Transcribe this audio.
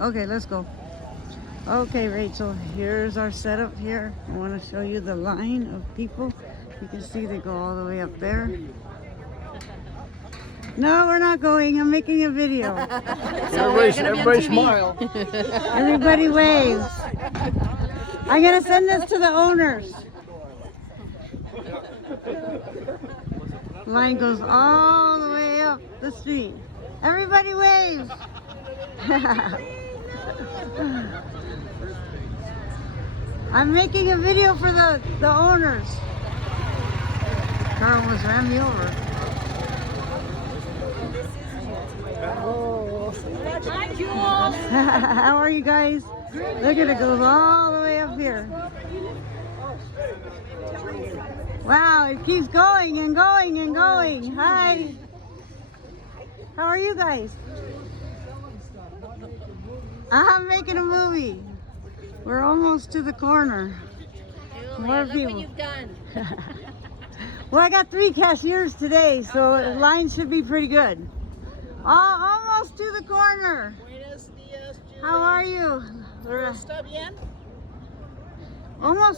Okay, let's go. Okay, Rachel, here's our setup here. I want to show you the line of people. You can see they go all the way up there. No, we're not going. I'm making a video. Everybody smile. Everybody waves. I'm going to send this to the owners. Line goes all the way up the street. Everybody waves. I'm making a video for the owners. Car almost ran me over. Hi, Jules. How are you guys? Look at it, goes all the way up here. Wow, it keeps going and going and going. Hi. How are you guys? I'm making a movie. We're almost to the corner. More Look people. what you've done. Well, I got 3 cashiers today, so the line should be pretty good. Almost to the corner. Buenos dias, Julie. How are you? ¿Está bien? Almost